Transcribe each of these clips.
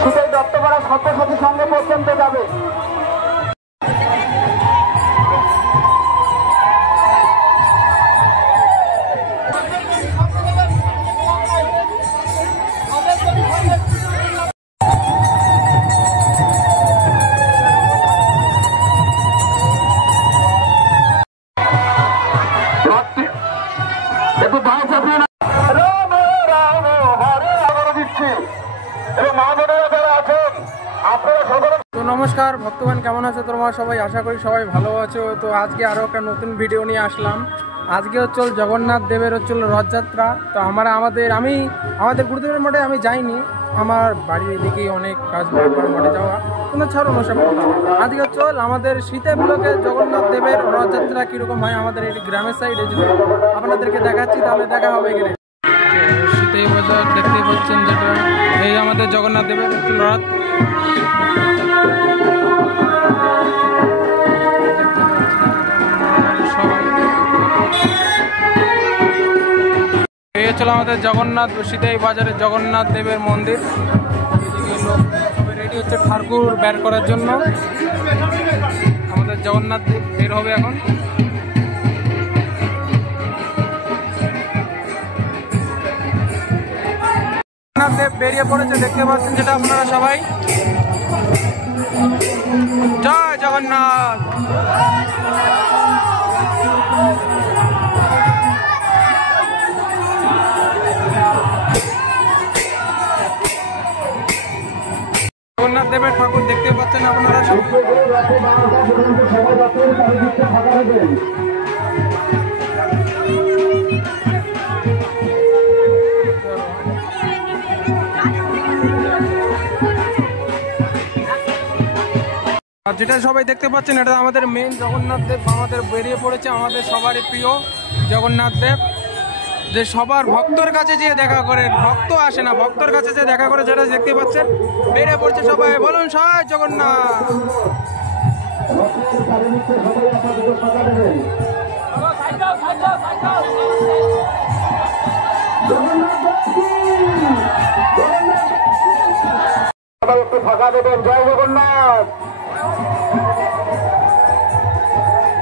শীতের দত্তপাড়া সপ্তসাথী সঙ্গে পর্যন্ত যাবে। নমস্কার ভক্তগণ, কেমন আছো তোমরা সবাই? আশা করি সবাই ভালো আছো। তো আজকে আরও একটা নতুন ভিডিও নিয়ে আসলাম। আজকে হচ্ছিল জগন্নাথ দেবের হচ্ছিল রথযাত্রা। তো আমাদের গুরুদেবের মঠে আমি যাইনি, আমার বাড়ির এদিকেই অনেক কাজ, বারবার মঠে যাওয়া কোনো ছাড়ো সব কথা। আজকে চল আমাদের শীতে ব্লকে জগন্নাথ দেবের রথযাত্রা কীরকম হয় আমাদের এই গ্রামের সাইডে, যদি আপনাদেরকে দেখাচ্ছি তাহলে দেখা হবে এখানে। শীতেই বছর দেখতেই পাচ্ছেন যেটা এই আমাদের জগন্নাথ দেবের রথ। এই হচ্ছিল আমাদের জগন্নাথ শীতেই বাজারের জগন্নাথ দেবের মন্দির। এদিকে লোক সবাই রেডি হচ্ছে ঠাকুর বের করার জন্য। আমাদের জগন্নাথ দেব বের হবে এখন। জগন্নাথ দেব বেরিয়ে পড়েছে, দেখতে পাচ্ছেন যেটা আপনারা সবাই। জয় জগন্নাথ। জগন্নাথ দেবের ঠাকুর দেখতে পাচ্ছেন আপনারা সব। আর যেটা সবাই দেখতে পাচ্ছেন এটা আমাদের মেন জগন্নাথ দেব আমাদের বেরিয়ে পড়েছে, আমাদের সবারই প্রিয় জগন্নাথ দেব, যে সবার ভক্তর কাছে যে দেখা করে, ভক্ত আসে না, ভক্তর কাছে যে দেখা করে, যেটা দেখতে পাচ্ছেন বেরিয়ে পড়ছে সবাই। বলুন জয় জগন্নাথ। একটু ফাঁকা দেবেন। জয় জগন্নাথ।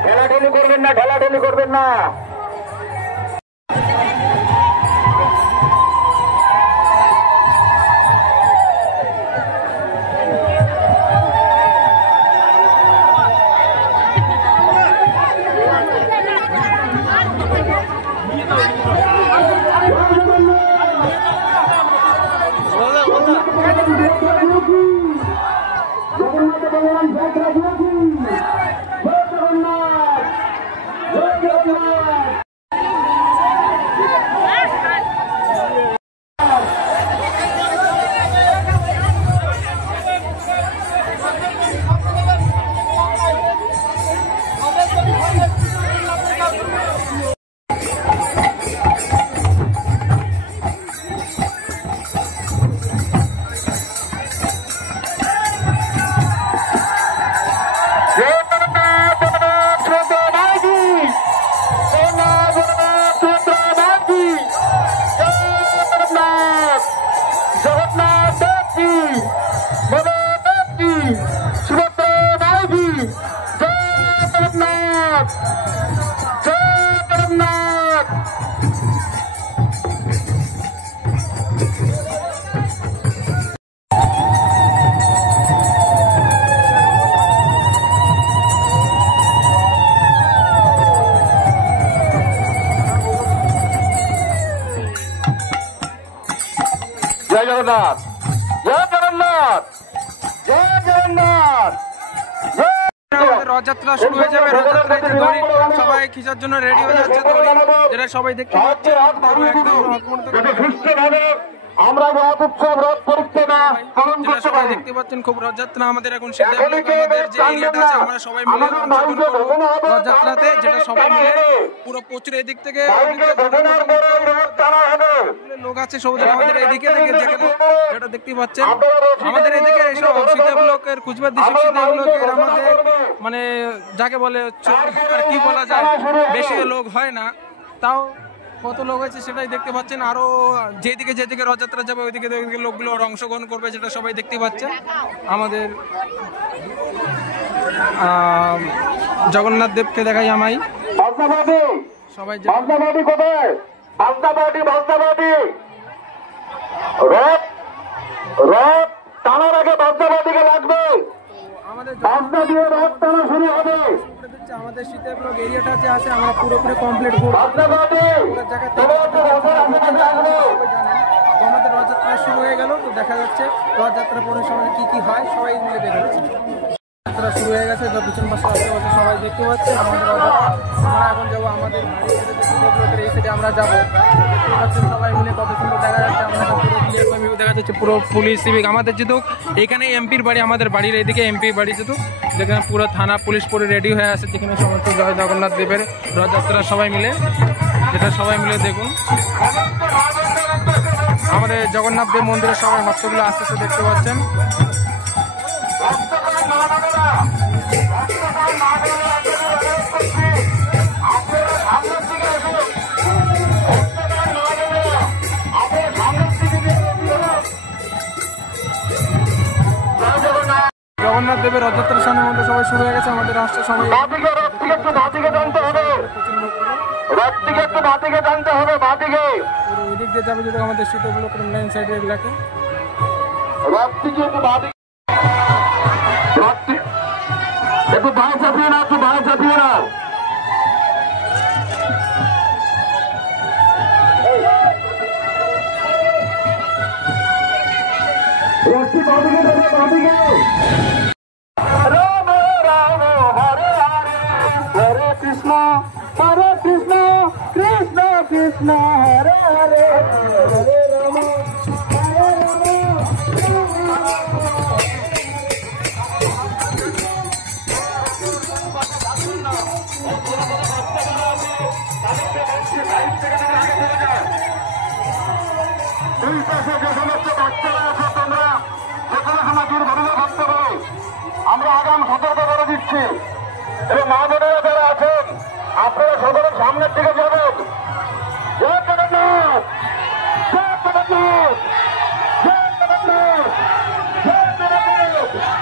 ঠেলাঠেলি করবেন না, ঠেলাঠেলি করবেন না। জয় জগন্নাথ, জয় জগন্নাথ, জয় জগন্নাথ। রথযাত্রা শুরু হয়ে যাবে। রথযাত্রায় যে দড়ি সবাই খিচার জন্য রেডি হয়ে যাচ্ছে, দড়ি যেটা সবাই দেখতে পাচ্ছে। আমরা রথ উৎসব রথ পরিক্রমা সবাই দেখতে পাচ্ছেন খুব রথযাত্রা আমাদের এখন শীতে আমাদের যে এরিয়াটা আছে আমরা সবাই মিলে রথযাত্রাতে, যেটা সবাই মিলে পুরো প্রচুর এদিক থেকে লোক আছে সব আমাদের এদিকে থেকে, যেটা দেখতে পাচ্ছেন আমাদের এদিকে এইসব শীতে ব্লকের কুচবিহার ডিস্ট্রিক্ট শীতে ব্লকের আমাদের মানে যাকে বলে কি বলা যায়, বেশি লোক হয় না, তাও কত লোক আছে সেটাই দেখতে পাচ্ছেন। আরো যেদিকে যেদিকে রথযাত্রা যাবে ওইদিকে লোকগুলো অংশগ্রহণ করবে, যেটা সবাই দেখতে পাচ্ছেন। আমাদের জগন্নাথ দেবকে দেখাই আমায় সবাই টানার আগে বাদ্যবাদীকে লাগবে, আমাদের শীতের ব্লক এরিয়াটা যে আছে আমরা পুরোপুরি কমপ্লিট করবো। আমাদের রথযাত্রা শুরু হয়ে গেল, তো দেখা যাচ্ছে রথযাত্রা পরের সময় কি কি হয় সবাই মিলে দেখা যাচ্ছে। যাত্রা শুরু হয়ে গেছে, তো পিছন পাশে আশেপাশে সবাই দেখতে পাচ্ছে। আমাদের আমরা এখন যাবো আমাদের বাড়ির এই সাইডে আমরা যাবো, দেখতে পাচ্ছেন সবাই মিলে কত সুন্দর দেখা যাচ্ছে। আমরা পুরো ক্লিয়ার দেখা যাচ্ছে, পুরো পুলিশ সিভিক আমাদের যেহেতু এখানে এমপির বাড়ি, আমাদের বাড়ির এইদিকে এমপির বাড়ি যেহেতু, যেখানে পুরো থানা পুলিশ পুরো রেডি হয়ে আছে, যেখানে সমস্ত জয় জগন্নাথ দেবের রথযাত্রা সবাই মিলে, যেটা সবাই মিলে দেখুন। আমাদের জগন্নাথ দেব মন্দিরের সবাই ভক্তগুলো আস্তে আস্তে দেখতে পাচ্ছেন। জগন্নাথ দেবের রথযাত্রার সামনে মধ্যে সবাই শুরু হয়ে গেছে। আমাদের রাষ্ট্রের সময় ওই দিক দিয়ে যাবে যদি আমাদের শীতগুলো মেন সাইডের এলাকা। একটু ভাই চাপিয়ে না, একটু ভাই চাপিয়ে না। রাম রাম হরে হরে, হরে কৃষ্ণ কৃষ্ণ কৃষ্ণ হরে হরে, হরে রাম হরে রাম। আমরা আগাম সতর্ক করে দিচ্ছি এবং মা বোনেরা যারা আছেন আপনারা সকলে সামনের দিকে যাবেন। জয় জগন্নাথ, জয় জগন্নাথ, জয় জগন্নাথ, জয় জগন্নাথ, জয় জগন্নাথ, জয়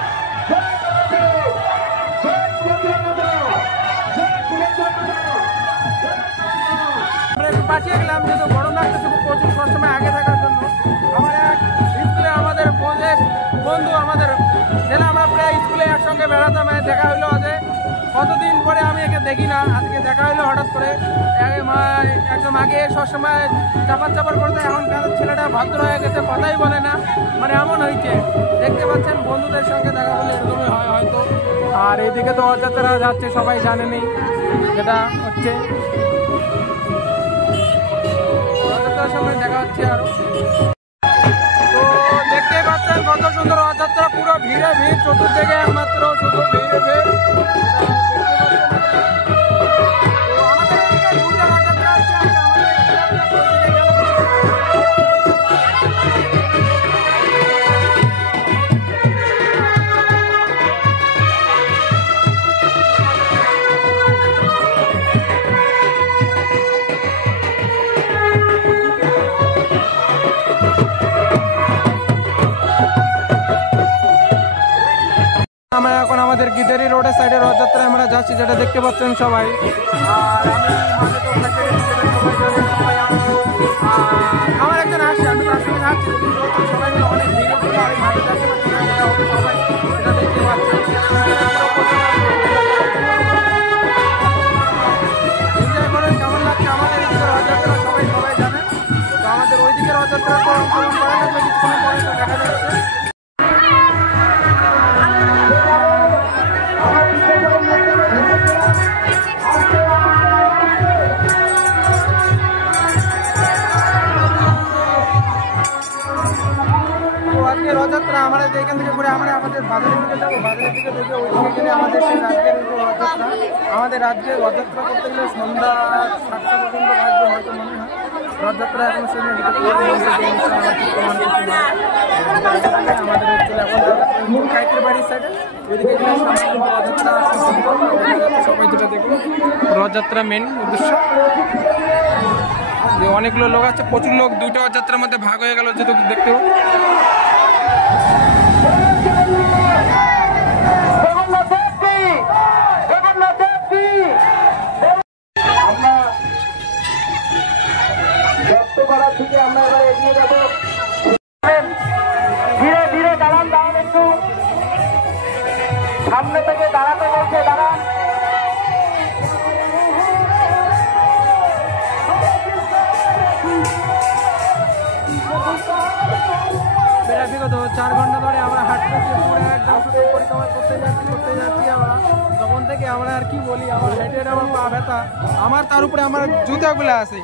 আমরা একটু পাঠিয়ে গেলাম, যেহেতু গরম লাগতেছে প্রচুর সবসময় আগে থাকার জন্য। আমার এক স্কুলে আমাদের বন্ধু আমাদের যেন আমরা প্রায় স্কুলে একসঙ্গে বেড়াতাম, দেখা হইলো যে কতদিন পরে আমি একে দেখি না, আজকে দেখা হইলো হঠাৎ করে। একদম আগে সবসময় চাপার করতে, এখন ছেলেটা ভদ্র হয়ে গেছে, কথাই বলে না, মানে এমন হয়েছে। দেখতে পাচ্ছেন বন্ধুদের সঙ্গে দেখা হলে এরকমই হয় হয়তো। আর এইদিকে তো রথযাত্রা যাচ্ছে সবাই জানেনি, যেটা হচ্ছে রথযাত্রার সময় দেখা হচ্ছে। আরো তো দেখতেই পাচ্ছেন কত সুন্দর রথযাত্রা, পুরো ভিড়ে ভিড়, চতুর্দিকে একমাত্র শুধু ভিড়ে ভিড়। আমরা এখন আমাদের গিদারি রোডের সাইডে রথযাত্রা আমরা যাচ্ছি, যেটা দেখতে পাচ্ছেন সবাই। আর আমার একজন আসছে, আমি তার সঙ্গে যাচ্ছি, সবাই মিলে অনেক ভিড় ছিল, আমি মাঠে যাচ্ছি, সবাই এটা দেখতে পাচ্ছেন। এনজয় করেন, কেমন লাগছে আমাদের এদিকে রথযাত্রা সবাই জানেন। তো আমাদের ওইদিকে রথযাত্রা তো অংশগ্রহণ করা যাবে, কিছুক্ষণ পরে তো দেখা যাচ্ছে। রথযাত্রা আমরা এখান থেকে ঘুরে আমরা আমাদের বাজারের দিকে যাবো, বাজারের দিকে দেখে ওইদিকে গেলে আমাদের সেই রাজ্যের রথযাত্রা, আমাদের রাজ্যে রথযাত্রা করতে গেলে সন্ধ্যা 7টা পর্যন্ত লাগবে হয়তো মনে হয়। রথযাত্রা এখন সেখানে আমাদের হচ্ছে এখন কাইতের বাড়ির সাইডে ওইদিকে গেলে রথযাত্রা সবাই যেটা দেখুন রথযাত্রা মেন উদ্দেশ্য। যে অনেকগুলো লোক আছে, প্রচুর লোক, দুইটা রথযাত্রার মধ্যে ভাগ হয়ে গেল যেহেতু দেখতে আমরা এবার এগিয়ে যাবো। ধীরে ধীরে দাঁড়ান, দাঁড়ান একটু সামনে থেকে দাঁড়াতে বলছে, দাঁড়ান। বিগত 4 ঘন্টা ধরে আমরা হাঁটতেছি, পুরো একদম পরিক্রমা করতে যাচ্ছি আমরা। তখন থেকে আমরা আর কি বলি, আমার হেঁটে আমার পা ব্যথা, আমার তার উপরে আমার জুতাগুলো আছে।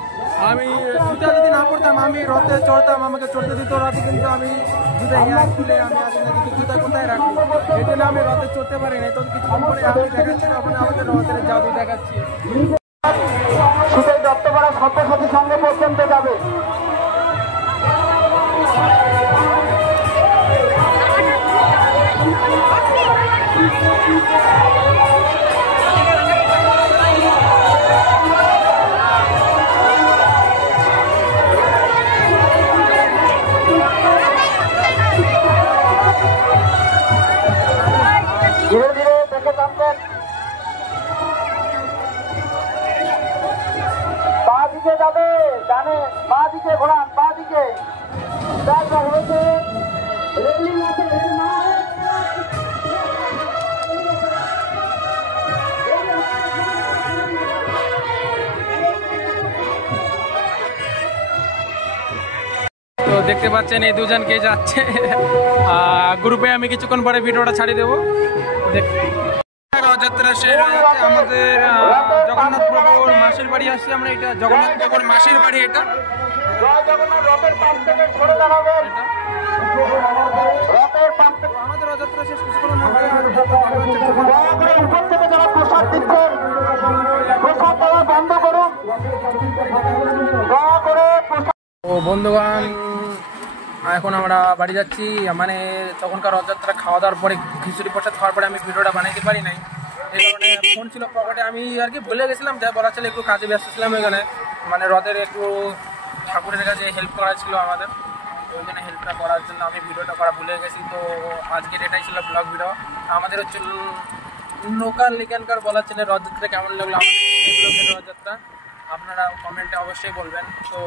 আমি জুতা যদি না পড়তাম আমি রথে চড়তাম, আমাকে চড়তে দিত রথে, কিন্তু আমি জুতা খুলে আমি আসলে কিন্তু জুতা কোথায় রাখি, এই জন্য আমি রথে চড়তে পারি না। তো কিছুক্ষণ পরে আমি দেখাচ্ছি আপনার আমাদের রথের জাদু দেখাচ্ছি। শীতের দত্তপাড়া সপ্তশতীর সঙ্গে পর্যন্ত যাবে। ধীরে ধীরে দেখে থাকবেন, পা দিকে যাবে, ডানে পা দিকে ঘোরান, পা দিকে হয়েছে রেলিং আছে, না তো দেখতে পাচ্ছেন এই দুজনকে যাচ্ছে গ্রুপে। আমি কিছুক্ষণ পরে ভিডিওটা ছাড়িয়ে দেবো। রথযাত্রা শেষ হয়ে যাচ্ছে, আমাদের জগন্নাথ প্রভুর মাসির বাড়ি আসছি আমরা। এটা জগন্নাথ প্রভুর মাসির বাড়ি, এটা আমাদের রথযাত্রা শেষ কিছুক্ষণ ও বন্ধুগণ, এখন আমরা বাড়ি যাচ্ছি। মানে তখনকার রথযাত্রা খাওয়া দাওয়ার পরে খিচুড়ি প্রসাদ খাওয়ার পরে আমি ভিডিওটা বানাইতে পারি নাই, এই কারণে ফোন ছিল পকেটে, আমি আর কি ভুলে গেছিলাম। যা বলা ছিল একটু কাজে ব্যস্ত ছিলাম এখানে, মানে রথের একটু ঠাকুরের কাছে হেল্প করা ছিল আমাদের, ওই জন্য হেল্পটা করার জন্য আমি ভিডিওটা করা ভুলে গেছি। তো আজকের এটাই ছিল ব্লগ ভিডিও। আমাদের হচ্ছে লোকাল এখানকার বলার ছিল রথযাত্রা কেমন লাগলো আমাদের রথযাত্রা, আপনারা কমেন্টে অবশ্যই বলবেন। তো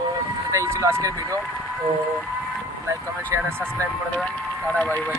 এটাই ছিল আজকের ভিডিও। তো লাইক, কমেন্ট, শেয়ার আর সাবস্ক্রাইব করে দেবেন। Tata, bye bye.